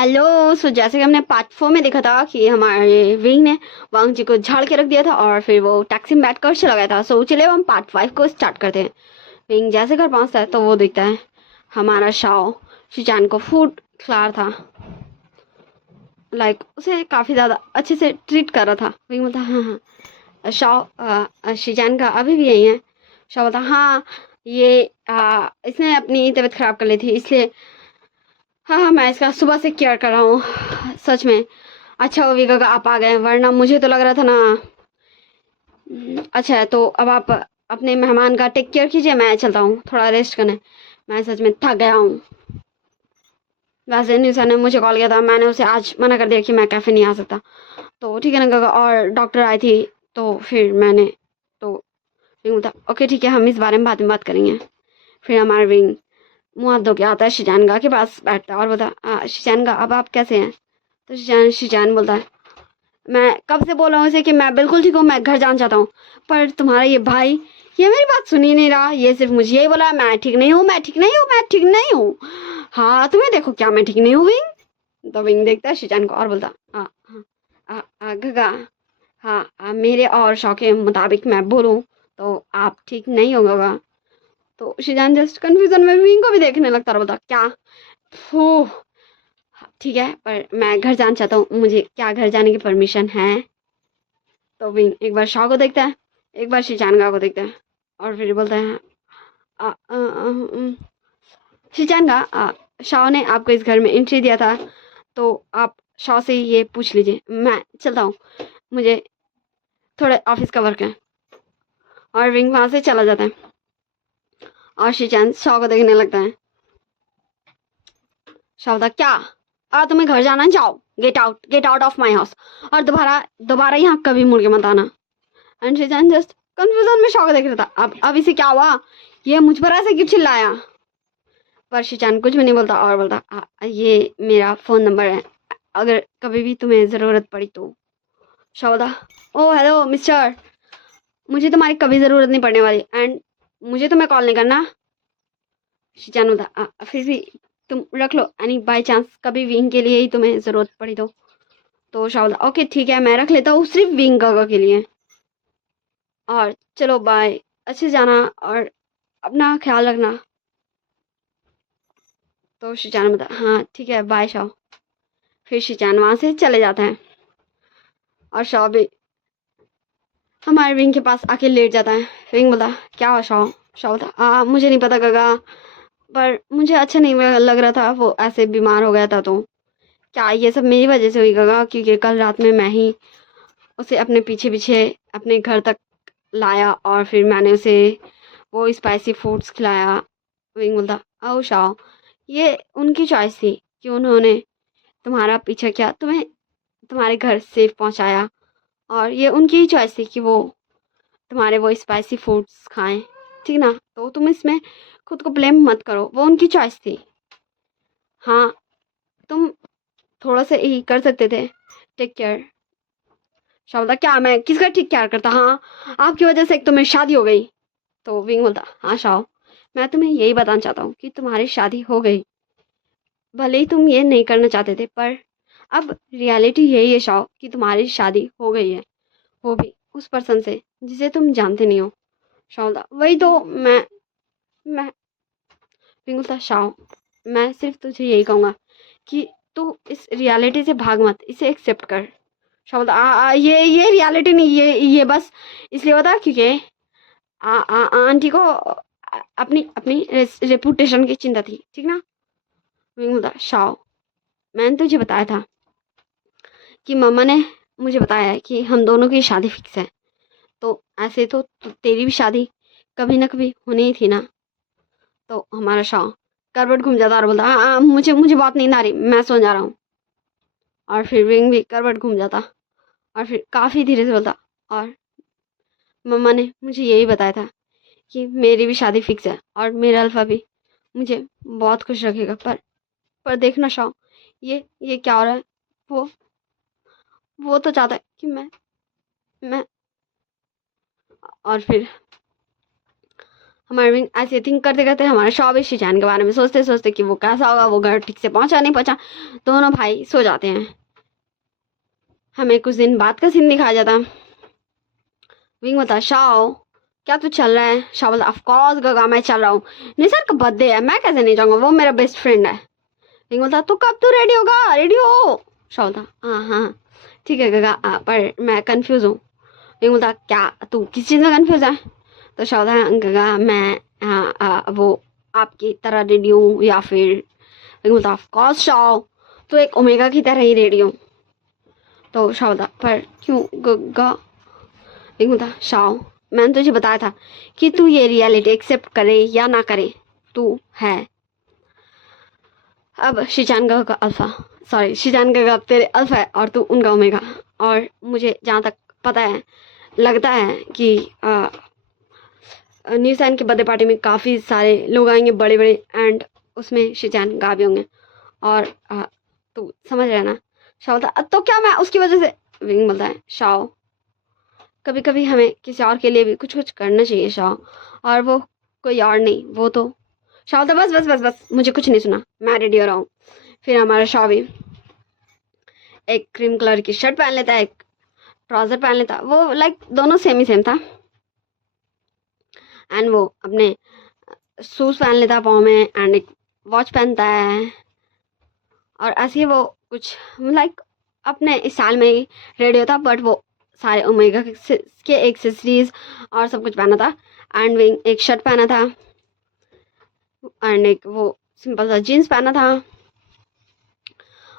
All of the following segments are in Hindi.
हेलो। जैसे कि हमने पार्ट 4 में देखा था कि हमारे विंग ने वांग जी को झाड़ के रख दिया था और फिर वो टैक्सी में बैठकर चला गया था। चलिए अब हम पार्ट 5 को स्टार्ट करते हैं। विंग जैसे घर पहुंचता है तो वो देखता है हमारा शाओ शिचान को फूड खिला रहा था। उसे काफ़ी ज़्यादा अच्छे से ट्रीट कर रहा था। विंग बोलता हाँ हाँ शाओ शिचान का अभी भी यही है। शाओ बोलता हाँ ये इसने अपनी तबीयत ख़राब कर ली थी इसलिए हाँ हाँ मैं इसका सुबह से केयर कर रहा हूँ सच में। अच्छा वो विगा का आप आ गए, वरना मुझे तो लग रहा था ना। अच्छा है तो अब आप अपने मेहमान का टेक केयर कीजिए, मैं चलता हूँ थोड़ा रेस्ट करने। मैं सच में थक गया हूँ। वैसे निशा ने मुझे कॉल किया था, मैंने उसे आज मना कर दिया कि मैं कैफ़े नहीं आ सकता। तो ठीक है ना गगा, और डॉक्टर आई थी तो फिर मैंने तो विंग था ओके ठीक है हम इस बारे में बाद में बात करेंगे। फिर हमारा विंग मुँह हाथ धो के आता है शिजानगा के पास बैठता है और बोलता शिजानगा अब आप कैसे हैं। तो शिजान बोलता है मैं कब से बोल रहा हूँ इसे कि मैं बिल्कुल ठीक हूँ, मैं घर जाना चाहता हूँ। पर तुम्हारा ये भाई ये मेरी बात सुन ही नहीं रहा, ये सिर्फ मुझे यही बोला मैं ठीक नहीं हूँ, मैं ठीक नहीं हूँ, मैं ठीक नहीं हूँ। हाँ तुम्हें देखो क्या मैं ठीक नहीं हूँ विंग। तो विंग देखता है शिजान को और बोलता गगा हाँ मेरे और शौक के मुताबिक मैं बोलूँ तो आप ठीक नहीं हो गगा। तो शिजान जस्ट कंफ्यूजन में विंग को भी देखने लगता और बोलता क्या फू ठीक है पर मैं घर जाना चाहता हूँ, मुझे क्या घर जाने की परमिशन है। तो विंग एक बार शाह को देखता है, एक बार शिचानगा को देखता है और फिर बोलता है शिचानगा शाह ने आपको इस घर में एंट्री दिया था तो आप शाह से ये पूछ लीजिए। मैं चलता हूँ, मुझे थोड़ा ऑफिस का वर्क है। और विंग वहां से चला जाता है और शिचान शाह को देखने लगता है। शाह बोलता क्या तुम्हें घर जाना है? जाओ get out of my house और दोबारा दोबारा यहाँ कभी मुड़ के मत आना। एंड शिजान जस्ट कंफ्यूजन में शौक देख रहा था। अब इसे क्या हुआ, ये मुझ पर ऐसे क्यों चिल्लाया। पर शिजान कुछ भी नहीं बोलता और बोलता ये मेरा फोन नंबर है, अगर कभी भी तुम्हें ज़रूरत पड़ी तो। शौदा ओ हेलो मिस्टर, मुझे तुम्हारी कभी ज़रूरत नहीं पड़ने वाली एंड मुझे तुम्हें कॉल नहीं करना। शिजान बोलता फिर भी तुम रख लो, यानी बाई चांस कभी विंग के लिए ही तुम्हें ज़रूरत पड़ी तो शौदा ओके ठीक है मैं रख लेता हूँ सिर्फ विंग के लिए। और चलो बाय, अच्छे से जाना और अपना ख्याल रखना। तो शिजान बता हाँ ठीक है बाय शाह। फिर शिजान वहाँ से चले जाता है और शाह भी हमारे विंग के पास आके लेट जाता है। विंग बोला क्या हुआ शाह। शाह बोला मुझे नहीं पता गगा, पर मुझे अच्छा नहीं लग रहा था वो ऐसे बीमार हो गया था। तो क्या ये सब मेरी वजह से हुई गगा, क्योंकि कल रात में मैं ही उसे अपने पीछे पीछे अपने घर तक लाया और फिर मैंने उसे वो स्पाइसी फूड्स खिलाया। विंग बोलता ओ शाह ये उनकी चॉइस थी कि उन्होंने तुम्हारा पीछा किया, तुम्हें तुम्हारे घर सेफ पहुंचाया, और ये उनकी ही चॉइस थी कि वो तुम्हारे वो स्पाइसी फूड्स खाएं। ठीक ना, तो तुम इसमें खुद को ब्लेम मत करो, वो उनकी चॉइस थी। हाँ तुम थोड़ा सा ही कर सकते थे टेक केयर। शाह बोलता क्या मैं किसका टेक केयर करता, हाँ आपकी वजह से एक तो मेरी शादी हो गई। तो विंग बोलता हाँ शाह मैं तुम्हें यही बताना चाहता हूँ कि तुम्हारी शादी हो गई, भले ही तुम ये नहीं करना चाहते थे, पर अब रियलिटी यही है शाह कि तुम्हारी शादी हो गई है, वो भी उस पर्सन से जिसे तुम जानते नहीं हो। शाह वही तो मैं पिंगुलता शाह मैं सिर्फ तुझे यही कहूँगा कि तू इस रियलिटी से भाग मत, इसे एक्सेप्ट कर। शाह ये रियलिटी नहीं, ये बस इसलिए होता क्योंकि आंटी को अपनी अपनी रेपुटेशन की चिंता थी, ठीक ना। पिंगुलता शाह मैंने तुझे बताया था कि मम्मा ने मुझे बताया है कि हम दोनों की शादी फिक्स है, तो ऐसे तो तेरी भी शादी कभी ना कभी होनी ही थी ना। तो हमारा शाह करवट घूम जाता और बोलता मुझे मुझे बहुत नींद आ रही, मैं सो जा रहा हूँ। और फिर विंग भी करवट घूम जाता और फिर काफ़ी धीरे से बोलता और मम्मा ने मुझे यही बताया था कि मेरी भी शादी फिक्स है और मेरा अल्फा भी मुझे बहुत खुश रखेगा। पर देखना शाह ये क्या हो रहा है, वो वो तो चाहता है कि मैं और फिर हमारे विंग ऐसे थिंक करते करते हमारे शॉ भी शिजान के बारे में सोचते सोचते कि वो कैसा होगा, वो घर ठीक से पहुंचा नहीं पहुंचा, दोनों भाई सो जाते हैं। हमें कुछ दिन बाद का सीन दिखाया जाता है। विंग बोलता है शाओ क्या तू चल रहा है? शाओ बोलता ऑफ कोर्स गगा मैं चल रहा हूँ, निसर का बर्थडे है, मैं कैसे नहीं जाऊंगा, वो मेरा बेस्ट फ्रेंड है। विंग बोलता तो कब तू रेडी होगा? रेडी हो? शाओ बोलता हाँ हाँ ठीक है गगा, पर मैं कंफ्यूज हूँ। विंग बोलता क्या तू किस चीज़ में कंफ्यूज है? तो शाओ बोलता गगा मैं वो आपकी तरह रेडी हूँ या फिर? विंग बोलता ऑफ कोर्स शाओ तो एक ओमेगा की तरह ही रेडी हूँ। तो शाओ बोलता पर क्यों गगा? विंग बोलता शाओ मैंने तुझे बताया था कि तू ये रियलिटी एक्सेप्ट करे या ना करे, तू है अब शिजान का अल्फा, सॉरी शिजान का अब तेरे अल्फा है और तू उनका ओमेगा। और मुझे जहाँ तक पता है लगता है कि न्यूज़ैन की बर्थडे पार्टी में काफ़ी सारे लोग आएंगे बड़े बड़े, एंड उसमें शिजान गा भी होंगे। और तू समझ रहा है ना? शाओ बोलता तो क्या मैं उसकी वजह से? विंग बोलता है शाओ कभी कभी हमें किसी और के लिए भी कुछ कुछ करना चाहिए शाओ, और वो कोई और नहीं, वो तो शाओ बोलता बस बस बस बस मुझे कुछ नहीं सुना, मैं रेडी हो रहा हूँ। फिर हमारा शाओ भी एक क्रीम कलर की शर्ट पहन लेता है, एक ट्राउजर पहन लेता, वो लाइक दोनों सेम ही सेम था। एंड वो अपने शूज पहन लेता है पाँव में, एंड एक वॉच पहनता है, और ऐसे ही वो कुछ लाइक अपने स्टाइल में ही रेडी होता, बट वो सारे ओमेगा के एक्सेसरीज और सब कुछ पहना था। एंड विंग एक शर्ट पहना था, एंड एक वो सिंपल सा जीन्स पहना था,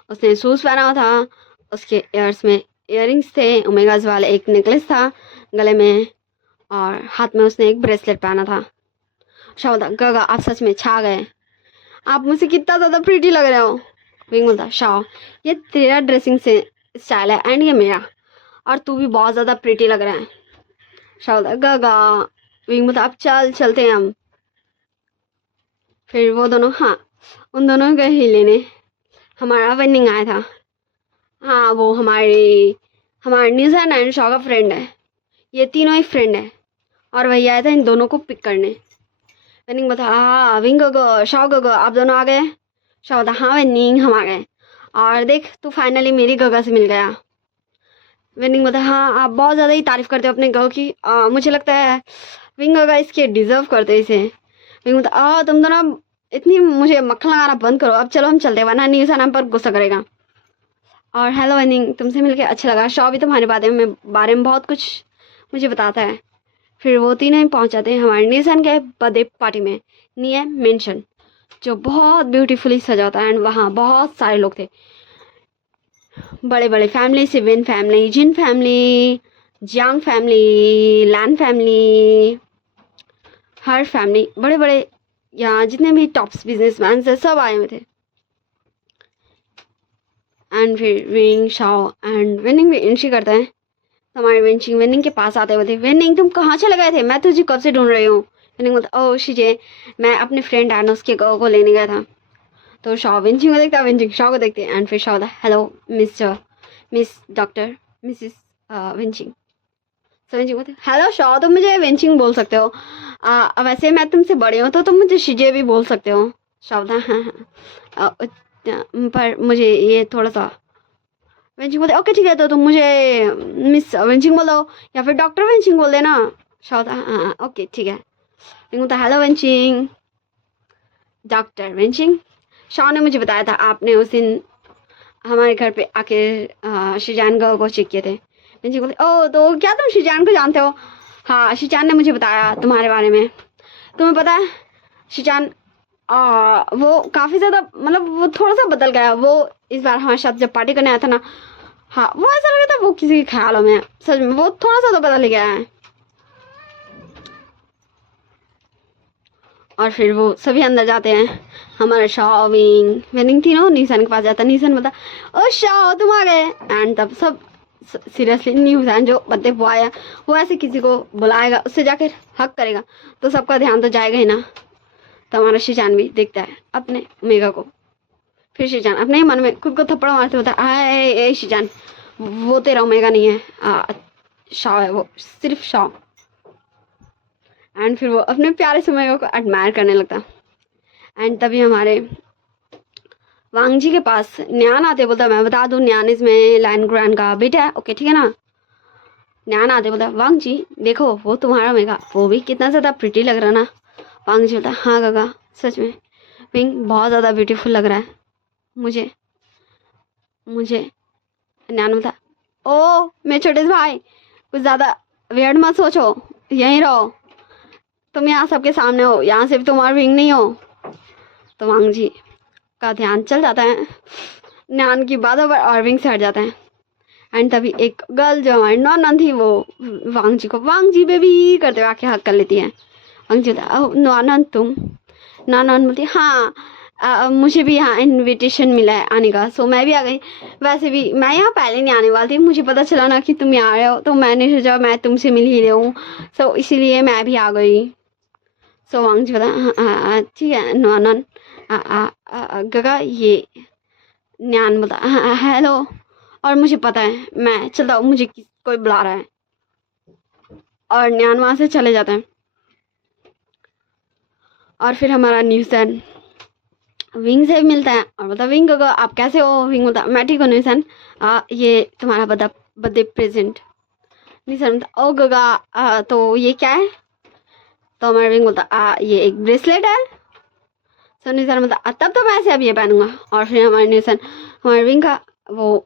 उसने शूज़ पहना हुआ था, उसके ईयर्स में इयररिंग्स थे ओमेगाज वाले, एक नेकलेस था गले में, और हाथ में उसने एक ब्रेसलेट पहना था। शाओ बोलता गगा आप सच में छा गए, आप मुझसे कितना ज़्यादा प्रीटी लग रहे हो। विंग बोलता शाओ ये तेरा ड्रेसिंग से स्टाइल है एंड ये मेरा, और तू भी बहुत ज़्यादा प्रीटी लग रहा है। शाओ बोलता गगा। विंग बोलता अब चलते हैं हम। फिर वो दोनों उन दोनों गए ही लेने, हमारा विनिंग आया था। हाँ वो हमारे न्यूज़ैन एंड शॉ का फ्रेंड है, ये तीनों ही फ्रेंड है, और वही आया था इन दोनों को पिक करने। विनिंग बता हाँ विंग गो शॉ गो आप दोनों आ गए? शॉ बता हाँ विनिंग हम आ गए, और देख तू फाइनली मेरी गगा से मिल गया। विनिंग बता हाँ आप बहुत ज़्यादा ही तारीफ करते हो अपने गो की, मुझे लगता है विंग गगा इसके डिजर्व करते इसे। विंग बता तुम दोनों इतनी मुझे मक्खन लगाना बंद करो, अब चलो हम चलते, वरना न्यूज़ैन हम पर गुस्सा करेगा। और हेलो विनिंग तुमसे मिलकर अच्छा लगा, शॉ भी तुम्हारे बारे में बहुत कुछ मुझे बताता है। फिर वो तीनों ही पहुंच जाते हैं हमारे न्यूज़ैन के बर्थडे पार्टी में, निये मेंशन, जो बहुत ब्यूटीफुली सजा होता है, एंड वहाँ बहुत सारे लोग थे, बड़े बड़े फैमिली, सिविन फैमिली, जिन फैमिली, जियांग फैमिली, लैन फैमिली, हर फैमिली, बड़े बड़े यहाँ जितने भी टॉप्स बिजनेसमैन से सब आए हुए थे। एंड फिर विनिंग शाओ एंड विनिंग भी एंट्री करता है, हमारे विनिंग के पास आते हुए थे। विनिंग तुम कहाँ चले गए थे, मैं तुझे कब से ढूंढ रही हूँ। विनिंग बोलता ओह शिजे मैं अपने फ्रेंड एनोस के गो को लेने गया था। तो शॉ विनिंग को देखता है, विनिंग शॉ को देखते हैं, एंड फिर शॉ होता hello miss doctor Mrs winning. तो विनिंग बोलते हेलो शॉ तुम मुझे विनिंग बोल सकते हो, वैसे मैं तुमसे बड़े हूँ तो तुम मुझे शिजे भी बोल सकते हो। शॉ होता हाँ पर मुझे ये थोड़ा सा। वेंचिंग बोलते ओके ठीक है तो तुम मुझे मिस वेंचिंग बोलो या फिर डॉक्टर वेंचिंग बोल देना। शाओ हाँ ओके ठीक है। बोलता hello Wenching doctor Wenching, Shao ने मुझे बताया था आपने उस दिन हमारे घर पे आके शिजान को चेक किए थे। वेंचिंग बोलते ओह तो क्या तुम शिजान को जानते हो? हाँ शिजान ने मुझे बताया तुम्हारे बारे में। तुम्हें पता है शिजान वो काफ़ी ज़्यादा मतलब वो थोड़ा सा बदल गया, वो इस बार हमारे साथ जब पार्टी करने आया था ना, हाँ वो ऐसा लग रहा था वो किसी के ख्यालों में, सच में वो थोड़ा सा तो बदल गया है। और फिर वो सभी अंदर जाते हैं, हमारा शाओ विनिंग तीनों न्यूज़ैन के पास जाता है। न्यूज़ैन बता ओ शाओ तुम आ गए, एंड तब सब सीरियसली न्यूज़ैन जो बर्थडे बॉय है वो ऐसे किसी को बुलाएगा उससे जाकर हक करेगा तो सबका ध्यान तो जाएगा ही ना। तो हमारा शिजान भी देखता है अपने ओमेगा को, फिर शिजान अपने मन में खुद को थप्पड़ मारते होता है ए शिजान वो तेरा ओमेगा नहीं है, शॉ है वो, सिर्फ शॉ। एंड फिर वो अपने प्यारे सुमेगा को एडमायर करने लगता। एंड तभी हमारे वांग जी के पास न्यान आते, बोलता मैं बता दूं न्यान इसमें लाइन ग्रैंड का बेटा है, ओके ठीक है ना। न्यान आते बोलता वांग जी देखो वो तुम्हारा मेगा, वो भी कितना ज़्यादा प्रिटी लग रहा ना। वांग जी बोलता हाँ गगा सच में विंग बहुत ज़्यादा ब्यूटीफुल लग रहा है मुझे मुझे। न्यान बोलता ओ मेरे छोटे से भाई कुछ ज़्यादा वियर्ड मत सोचो, यहीं रहो, तुम यहाँ सबके सामने हो, यहाँ सिर्फ तुम्हारा विंग नहीं हो। तो वांग जी का ध्यान चल जाता है न्यान की बातों पर और विंग से हट जाता है। एंड तभी एक गर्ल जो हमारी नॉन थी वो वांग जी को वांग जी बेबी करते हुए आके हक कर लेती है। वांग जी बोलता नॉन तुम। नॉन बोलती हाँ मुझे भी यहाँ इनविटेशन मिला है आने का, सो मैं भी आ गई। वैसे भी मैं यहाँ पहले नहीं आने वाली थी, मुझे पता चला ना कि तुम यहाँ आ रहे हो तो मैंने सोचा मैं तुमसे मिल ही रही हूँ, सो इसीलिए मैं भी आ गई। सो वांग जी बोला ठीक है नॉन गगा ये। न्यान बोलता हेलो और मुझे पता है मैं चलता हूँ, मुझे कोई बुला रहा है। और न्यान वहाँ से चले जाता है। और फिर हमारा न्यूसन विंग से मिलता है और बोलता विंग गगा आप कैसे हो। विंग बोलता मैं ठीक हूँ न्यूसन, ये तुम्हारा बर्थडे प्रेजेंट। न्यूसन बोलता ओ गगा तो ये क्या है। तो हमारा विंग बोलता ये एक ब्रेसलेट है। सो न्यूसन बोलता तब तो मैं ऐसे अब ये पहनूंगा। और फिर हमारे न्यूसन हमारे विंग का वो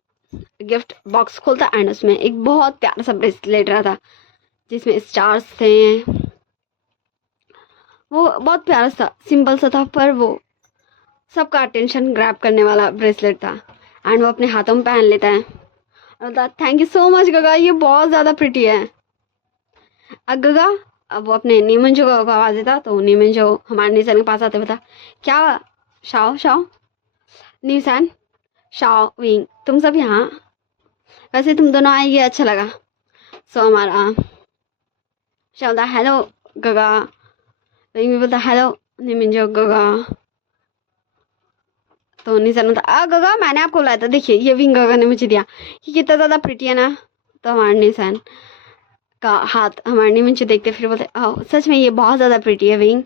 गिफ्ट बॉक्स खोलता एंड उसमें एक बहुत प्यारा सा ब्रेसलेट रहा था जिसमें स्टार्स थे। वो बहुत प्यारा सा सिंपल सा था पर वो सबका अटेंशन ग्रैब करने वाला ब्रेसलेट था। एंड वो अपने हाथों में पहन लेता है और बोलता थैंक यू सो मच गगा ये बहुत ज़्यादा प्रिटी है। अब गगा अब वो अपने नीमंजो को आवाज़ देता तो नीमंजो हमारे नीसन के पास आते बता क्या Shao Shao Neeson Shao wing तुम सब यहाँ, वैसे तुम दोनों आए ये अच्छा लगा। सो हमारा शाओ हेलो गगा, विंग भी बोलता हेलो नीमंजो गगा। तो नीसन बोलता गगा मैंने आपको बुलाया था, देखिए ये विंग गगा ने मुझे दिया, ये कितना ज़्यादा प्रिटी है ना। तो हमारे नीसन का हाथ हमारे नीमंजो देखते फिर बोलते ओह सच में ये बहुत ज़्यादा प्रिटी है विंग,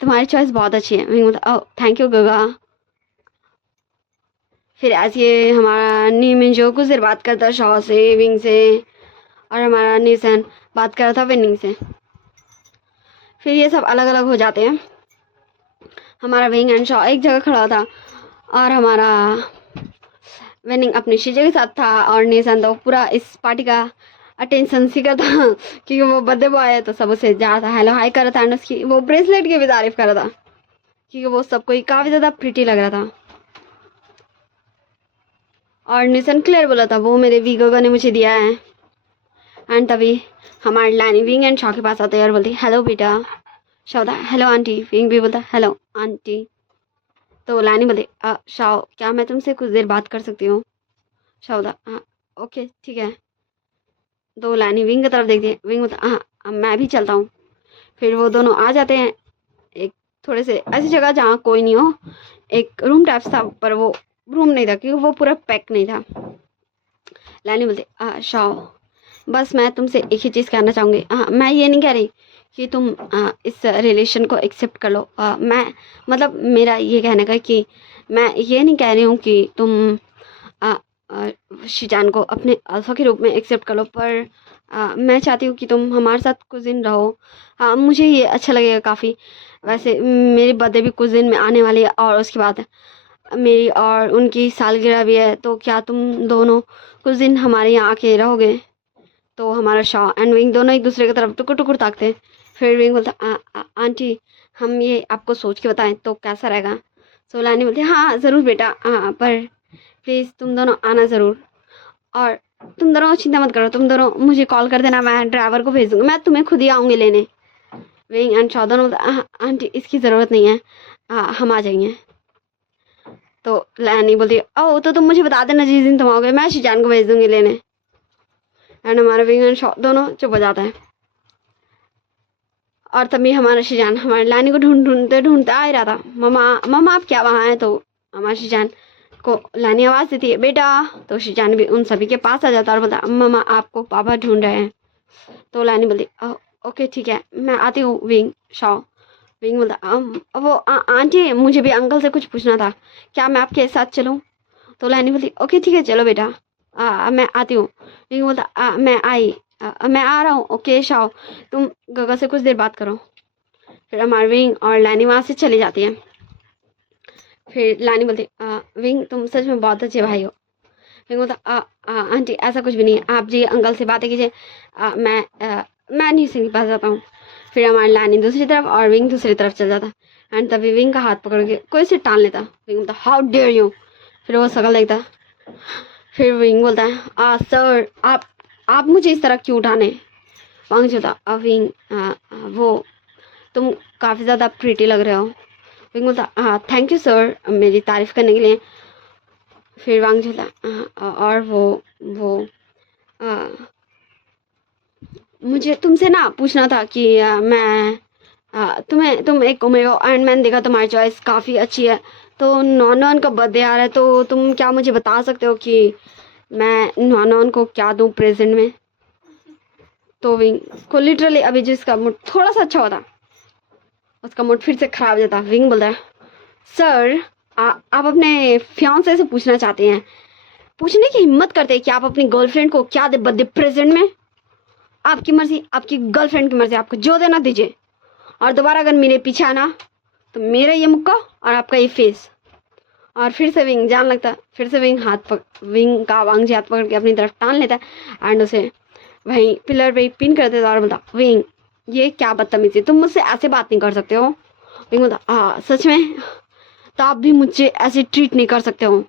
तुम्हारी चॉइस बहुत अच्छी है। विंग बोलता ओह थैंक यू गगा। फिर ऐसे हमारा नीमंजो कुछ देर बात करता शॉ से विंग से और हमारा नीसन बात कर रहा था विनिंग से। फिर ये सब अलग अलग हो जाते हैं। हमारा विंग एंड शॉ एक जगह खड़ा था और हमारा विनिंग अपनी शीजे के साथ था और नीसन तो पूरा इस पार्टी का अटेंशन सीकर था क्योंकि वो बर्थडे बॉय है तो सब उसे जा रहा था हेलो हाई कर रहा था एंड उसकी वो ब्रेसलेट की भी तारीफ कर रहा था क्योंकि वो सबको ही काफ़ी ज़्यादा प्रिटी लग रहा था। और नीसन क्लियर बोला था वो मेरे वी गगा ने मुझे दिया है। एंड तभी हमारे लानी विंग एंड शॉ के पास आते हैं और बोलती हेलो बेटा। शॉ बोलता हेलो आंटी, विंग भी बोलता हेलो आंटी। तो लानी बोलती शाओ क्या मैं तुमसे कुछ देर बात कर सकती हूँ। शॉ बोलता हाँ ओके ठीक है। तो लानी विंग की तरफ देखती है, विंग बोलता हाँ मैं भी चलता हूँ। फिर वो दोनों आ जाते हैं एक थोड़े से ऐसी जगह जहाँ कोई नहीं हो, एक रूम टाइप था पर वो रूम नहीं था क्योंकि वो पूरा पैक नहीं था। लानी बोलती शाओ बस मैं तुमसे एक ही चीज़ कहना चाहूँगी, मैं ये नहीं कह रही कि तुम इस रिलेशन को एक्सेप्ट कर लो, मैं मतलब मेरा ये कहने का कि मैं ये नहीं कह रही हूँ कि तुम शिजान को अपने अल्फा के रूप में एक्सेप्ट कर लो, पर मैं चाहती हूँ कि तुम हमारे साथ कुछ दिन रहो। मुझे ये अच्छा लगेगा काफ़ी। वैसे मेरी बर्थडे भी कुछ दिन में आने वाली है और उसके बाद मेरी और उनकी सालगिरह भी है, तो क्या तुम दोनों कुछ दिन हमारे यहाँ आके रहोगे। तो हमारा शॉ एंड विंग दोनों एक दूसरे की तरफ टुकुर टुकुर ताकते हैं। फिर विंग बोलता आंटी हम ये आपको सोच के बताएं तो कैसा रहेगा। सो लानी बोलती हाँ ज़रूर बेटा, पर प्लीज़ तुम दोनों आना ज़रूर और तुम दोनों चिंता मत करो, तुम दोनों मुझे कॉल कर देना, मैं ड्राइवर को भेज दूँगी, मैं तुम्हें खुद ही आऊँगी लेने। विंग एंड शॉ दोनों बोलता आंटी इसकी ज़रूरत नहीं है, हम आ जाएंगे। तो लानी बोलती ओह तो तुम मुझे बता देना जिस दिन तुम आओगे, मैं शिजान को भेज दूँगी लेने। एंड हमारा विंग एंड शॉ दोनों चुप हो जाता है। और तभी हमारा शिजान हमारे लानी को ढूंढते आ ही रहा था। मम्मा मम्मा आप क्या वहाँ हैं। तो हमारा शिजान को लानी आवाज़ देती है बेटा। तो शिजान भी उन सभी के पास आ जाता है और बोलता मम्मा आपको पापा ढूंढ रहे हैं। तो लानी बोलती ओके ठीक है, मैं आती हूँ विंग शाओ। विंग बोलता वो आंटी मुझे भी अंकल से कुछ पूछना था, क्या मैं आपके साथ चलूँ? तो लैनी बोलती ओके ठीक है चलो बेटा, मैं आती हूँ। विंग बोलता मैं आई, मैं आ रहा हूँ। ओके शाओ, तुम गगा से कुछ देर बात करो। फिर हमारे विंग और लैनी वहाँ से चली जाती है। फिर लैनी बोलती विंग तुम सच में बहुत अच्छे भाई हो। विंग बोलता आंटी ऐसा कुछ भी नहीं है, आप जी अंकल से बातें कीजिए, मैं नहीं से नहीं पास जाता हूँ। फिर हमारी लैनी दूसरी तरफ और विंग दूसरी तरफ चल जाता। एंड तभी विंग का हाथ पकड़ के कोई से टाल लेता। विंग बोलता हाउ डेयर यू। फिर वो शक्ल देखता। फिर विंग बोलता है सर आप मुझे इस तरह क्यों उठाने? वांग बोलता विंग वो तुम काफ़ी ज़्यादा प्रीटी लग रहे हो। विंग बोलता थैंक यू सर मेरी तारीफ़ करने के लिए। फिर वांग बोलता और वो मुझे तुमसे ना पूछना था कि तुम एक ओमेगा आयरन मैन देखा, तुम्हारी चॉइस काफ़ी अच्छी है, तो नॉन का बर्थडे आ रहा है, तो तुम क्या मुझे बता सकते हो कि मैं नॉन को क्या दूं प्रेजेंट में? तो विंग को लिटरली अभी जिसका मूड थोड़ा सा अच्छा होता उसका मूड फिर से खराब हो जाता। विंग बोलता है सर आप अपने फियांसे से पूछना चाहते हैं, पूछने की हिम्मत करते हैं कि आप अपनी गर्लफ्रेंड को क्या दे बर्थडे प्रेजेंट में? आपकी मर्जी, आपकी गर्लफ्रेंड की मर्जी, आपको जो देना दीजिए। और दोबारा अगर मेरे पीछे आना तो मेरा ये मुक्का और आपका ये फेस। और फिर से विंग जान लगता, फिर से विंग का वांग जी हाथ पकड़ के अपनी तरफ टान लेता है एंड उसे वहीं पिलर पे पिन कर देता और बोलता विंग ये क्या बदतमीजी, तुम मुझसे ऐसे बात नहीं कर सकते हो। विंग बोलता सच में? तो आप भी मुझसे ऐसे ट्रीट नहीं कर सकते हो,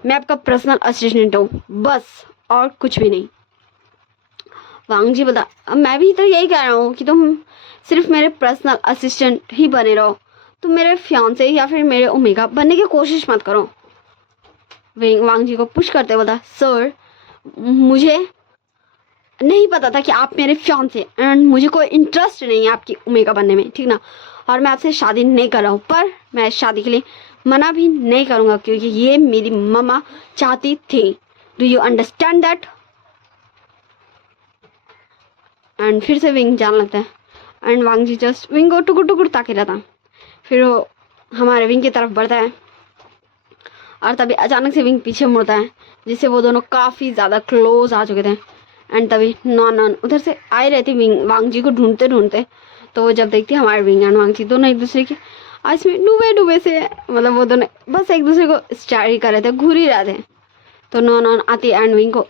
मैं आपका पर्सनल असिस्टेंट हूँ बस, और कुछ भी नहीं। वांग जी बोलता मैं भी तो यही कह रहा हूँ कि तुम सिर्फ मेरे पर्सनल असिस्टेंट ही बने रहो, तुम मेरे फियांसे या फिर मेरे ओमेगा बनने की कोशिश मत करो। वांग जी को पुश करते बोलता सर मुझे नहीं पता था कि आप मेरे फियांसे, एंड मुझे कोई इंटरेस्ट नहीं है आपकी ओमेगा बनने में, ठीक ना? और मैं आपसे शादी नहीं कर रहा हूँ, पर मैं शादी के लिए मना भी नहीं करूँगा क्योंकि ये मेरी मम्मा चाहती थी। Do you understand that? And फिर से विंग जान लगता है and Wang ji just Wing को टुकुर टुकुर ताके रहता। फिर वो हमारे विंग की तरफ बढ़ता है और तभी अचानक से विंग पीछे मुड़ता है, जिससे वो दोनों काफ़ी ज़्यादा क्लोज आ चुके थे। एंड तभी नॉन उधर से आए रहती विंग वांग जी को ढूंढते ढूंढते। तो वो जब देखती हमारे विंग एंड वांग जी दोनों एक दूसरे के आज में डूबे डूबे से, मतलब वो दोनों बस एक दूसरे को स्टार ही कर रहे थे, घूर ही रहे थे। तो नॉन आती एंड विंग को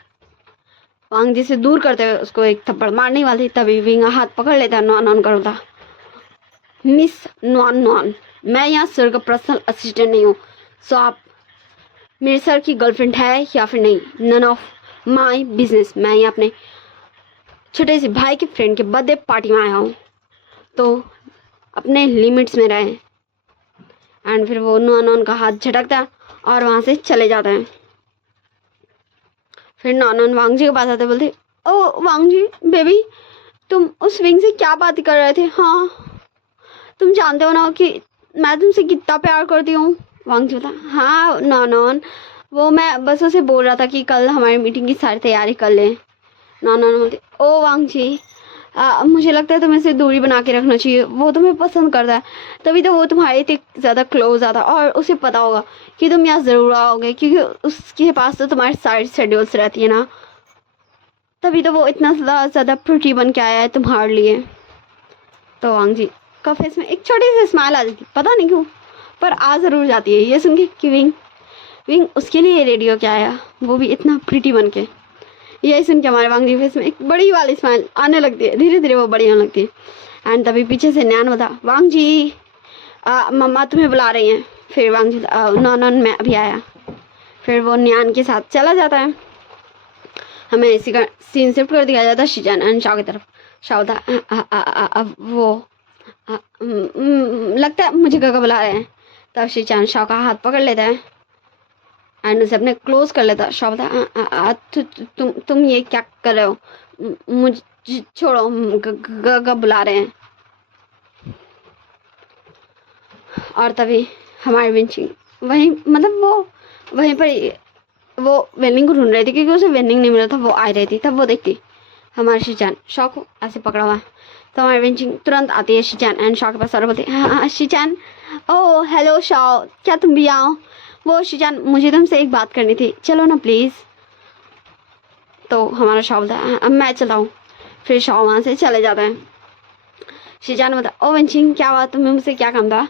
वांग जी से दूर करते हुए उसको एक थप्पड़ मारने वाली, तभी विंग हाथ पकड़ लेता नॉन करता मिस नॉन मैं यहाँ सर का पर्सनल असिस्टेंट नहीं हूँ, सो आप मेरे सर की गर्लफ्रेंड है या फिर नहीं, नन ऑफ माई बिजनेस। मैं यहाँ अपने छोटे से भाई के फ्रेंड के बर्थडे पार्टी में आया हूँ, तो अपने लिमिट्स में रहें। एंड फिर वो नॉन का हाथ झटकता है और वहाँ से चले जाते हैं। फिर नॉन वांग जी के पास आते बोलते ओ वांग जी बेबी तुम उस विंग से क्या बात कर रहे थे? हाँ तुम जानते हो ना कि मैं तुमसे कितना प्यार करती हूँ। वांग जी बोला हाँ नॉन वो मैं बस उसे बोल रहा था कि कल हमारी मीटिंग की सारी तैयारी कर ले। नॉन बोलते ओ वांग जी मुझे लगता है तुम्हें से दूरी बना के रखना चाहिए, वो तुम्हें पसंद करता है, तभी तो वो तुम्हारे इतने ज़्यादा क्लोज आता, और उसे पता होगा कि तुम यहाँ ज़रूर आओगे क्योंकि उसके पास तो तुम्हारी सारी शेड्यूल्स रहती है ना, तभी तो वो इतना ज़्यादा प्रिटी बन के आया है तुम्हारे लिए। तो वांग जी का फेस में एक छोटी सी स्माइल आ जाती, पता नहीं क्यों पर आ ज़रूर जाती है ये सुन के कि विंग उसके लिए रेडियो क्या आया, वो भी इतना प्रिटी बन के। यही सुन के हमारे वांग जी फेस में एक बड़ी वाली स्माइल आने लगती है, धीरे धीरे वो बड़ी होने लगती है। एंड तभी पीछे से न्यान बता वांग जी मम्मा तुम्हें बुला रही हैं। फिर वांग जी नॉन मैं अभी आया। फिर वो न्यान के साथ चला जाता है। हमें इसी का सीन शिफ्ट कर दिया जाता है शिजान एंड शाओ की तरफ। शाओ था वो लगता है मुझे गगा बुला रहे हैं। तब शिजान शाओ का हाथ पकड़ लेता है एंड उसे अपने क्लोज कर लेता। शाओ था तुम ये क्या कर रहे हो, मुझे छोड़ो, गगा बुला रहे हैं। और तभी हमारी विंचिंग वहीं मतलब वो वहीं पर वो वेनिंग को ढूंढ रही थी क्योंकि उसे वेनिंग नहीं मिला था, वो आ रही थी। तब वो देखती हमारे शिचान शॉ को ऐसे पकड़ा हुआ है। तो हमारी विंचिंग तुरंत आती है शिचान एंड शॉ के पास और बोलती है हाँ शिचान, ओह हेलो शॉ, क्या तुम भी आओ? वो शिचान, मुझे तुमसे एक बात करनी थी, चलो ना प्लीज़। तो हमारा शॉ बोलता है अब मैं चलता हूँ। फिर शॉ वहाँ से चले जाता है। शिचान बोलता है ओ विंचिंग, क्या बात, तुम्हें मुझसे क्या काम था?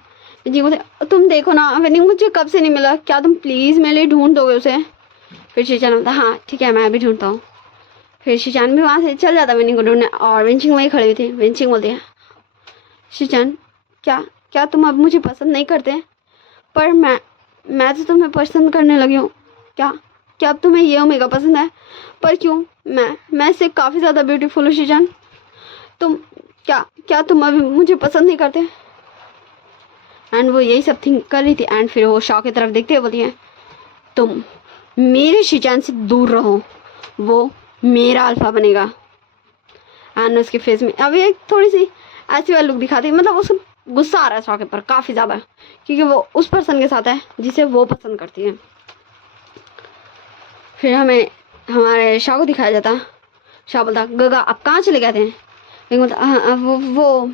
विंचिंग बोलते तुम देखो ना विनिंग मुझे कब से नहीं मिला, क्या तुम प्लीज़ मेरे लिए ढूंढ दोगे उसे? फिर शिचान बोलता हाँ ठीक है, मैं अभी ढूंढता हूँ। फिर शिचान भी वहाँ से चल जाता विनिंग को ढूंढने और विंचिंग वहीं खड़ी हुई थी। विंचिंग बोलती है शिचान, क्या क्या तुम अब मुझे पसंद नहीं करते? पर मैं तो तुम्हें पसंद करने लगी हूँ। क्या क्या अब तुम्हें ये ओमेगा पसंद है? पर क्यों? मैं इससे काफ़ी ज़्यादा ब्यूटीफुल हूँ शिचान। तुम क्या क्या तुम अभी मुझे पसंद नहीं करते? एंड वो यही सब थिंक कर रही थी एंड फिर वो शॉ की तरफ देखते हुए बोलती है तुम मेरे शिचान से दूर रहो, वो मेरा अल्फा बनेगा। एंड उसके फेस में अभी एक थोड़ी सी ऐसी वाली लुक दिखाती है, मतलब उसको गुस्सा आ रहा है शॉ के ऊपर काफ़ी ज़्यादा, क्योंकि वो उस पर्सन के साथ है जिसे वो पसंद करती है। फिर हमें हमारे शॉ को दिखाया जाता। शॉ बोलता गगा आप कहाँ चले गए थे? लेकिन बोलता वो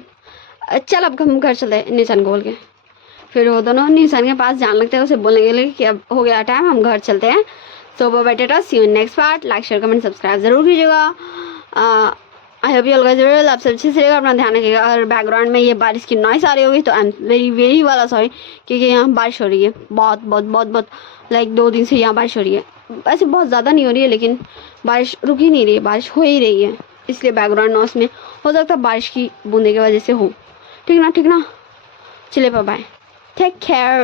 चल अब हम घर चले निशान को बोल के। फिर वो दोनों निशान के पास जाने लगते हैं, उसे बोलने के लिए कि अब हो गया टाइम, हम घर चलते हैं। सो वो better C you next part. Like share comment subscribe जरूर कीजिएगा। I hope you all guys will आप सब अच्छे से रहेगा, अपना ध्यान रखिएगा। अगर बैकग्राउंड में ये बारिश की नॉइस आ रही होगी तो आई एम वेरी वेरी वाला सॉरी, क्योंकि यहाँ बारिश हो रही है बहुत बहुत बहुत बहुत, लाइक 2 दिन से यहाँ बारिश हो रही है। ऐसे बहुत ज़्यादा नहीं हो रही है लेकिन बारिश रुक ही नहीं रही है, बारिश हो ही रही है, इसलिए बैकग्राउंड नॉइस में हो सकता है बारिश की बूंदे की वजह से हो। ठीक ना चलिए बाय, टेक केयर।